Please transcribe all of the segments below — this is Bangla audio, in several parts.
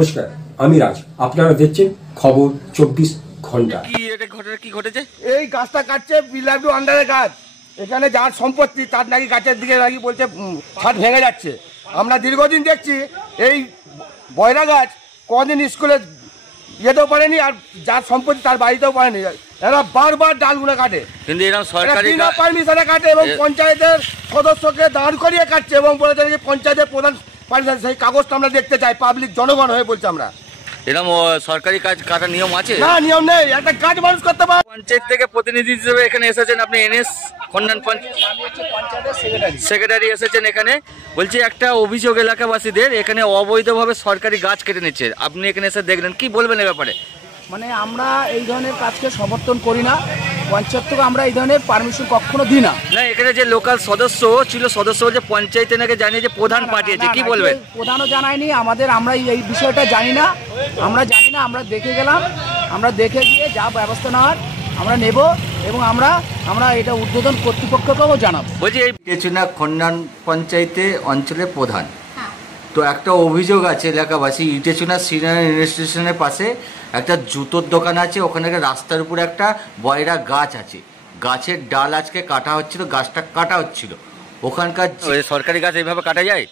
নমস্কার, আমি রাজ। আপনারা দেখছেন খবর 24 ঘন্টা। কি ঘটেছে? এই গাছটা কাটছে বিল্লাডু আন্ডারে গাছ। এখানে যার সম্পত্তি তার নাকি গাছের দিকে নাকি বলছে ছাদ ভেঙে যাচ্ছে। আমরা দীর্ঘদিন দেখছি এই বয়রা গাছ কদিন স্কুলে যেতেও পারেনি, আর যার সম্পত্তি তার বাড়িতেও পারেনি। এরা বারবার ডালগুলো কাটে, কিন্তু এরকম সরকারি পারমিশনে কাটে এবং পঞ্চায়েতের সদস্যকে দাঁড় করিয়ে কাটছে এবং বলেছে যে পঞ্চায়েতের প্রধান পারমিশন, সেই কাগজটা আমরা দেখতে চাই। পাবলিক জনগণ হয়ে বলছে আমরা। এরকম সরকারি কাজ কাটার নিয়ম আছে? না, নিয়ম নেই। একটা কাজ মানুষ করতে পারে। পঞ্চায়েত থেকে প্রতিনিধি হিসেবে এখানে এসেছেন আপনি, এনএস খন্ডন সেক্রেটারি এসেছেন এখানে। বলছি একটা অভিযোগ এলাকাবাসীদের, এখানে অবৈধভাবে সরকারি গাছ কেটে নিচ্ছে, আপনি এখানে এসে দেখলেন, কি বলবেন এ ব্যাপারে? মানে আমরা এই ধরনের কাজকে সমর্থন করি না। পঞ্চায়েত থেকে আমরা এই ধরনের পারমিশন কখনো দিই না। না, এখানে যে লোকাল সদস্য ছিল, সদস্য বলছে পঞ্চায়েত নাকি জানিয়ে যে প্রধান পাঠিয়েছে, কি বলবেন? প্রধানও জানায়নি আমাদের, আমরা এই বিষয়টা জানি না। আমরা দেখে গেলাম, আমরা দেখে গিয়ে যা ব্যবস্থা নেওয়ার আমরা নেব এবং আমরা এটা ঊর্ধ্বতন কর্তৃপক্ষকেও জানাবো। বলছি এই ইটেচুনা খন্ডন পঞ্চায়েতে অঞ্চলের প্রধান, তো একটা অভিযোগ আছে এলাকাবাসী, ইটেচুনা সিনিয়র রেল স্টেশনের পাশে একটা জুতোর দোকান আছে, ওখানে একটা রাস্তার উপরে একটা বয়রা গাছ আছে, গাছের ডাল আজকে কাটা হচ্ছিল, গাছটা কাটা হচ্ছিল। ওখানকার সরকারি গাছ এইভাবে কাটা যায়?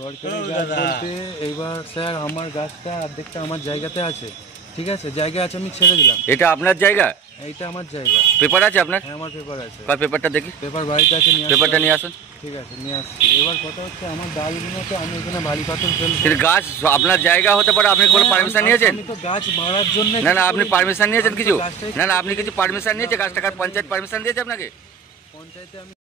সরকারি গাছ বলতে এইবার স্যার আমার গাছটা অর্ধেকটা আমার জায়গাতে আছে, ঠিক আছে, জায়গা আছে, আমি ছেড়ে দিলাম। এটা আপনার জায়গা? এইটা আমার জায়গা। পেপার আছে আপনার? হ্যাঁ, আমার পেপার আছে। পেপারটা দেখি। পেপার বাড়িতে আছে, পেপারটা নিয়ে আসুন। ঠিক আছে, নিয়ে আসছি। এবার কথা হচ্ছে আমার ডালগুলো তো আমি এখানে বালি পাথর ফেলবো। কিন্তু গাছ আপনার জায়গা হতে পারে, আপনি কোনো পারমিশন নিয়েছেন? আমি তো গাছ মারার জন্য। না, আপনি পারমিশন নিয়েছেন কিছু? না, আপনি কিছু পারমিশন নিয়েছেন? গাছটা পঞ্চায়েত পারমিশন দিয়েছে আপনাকে? পঞ্চায়েতে আমি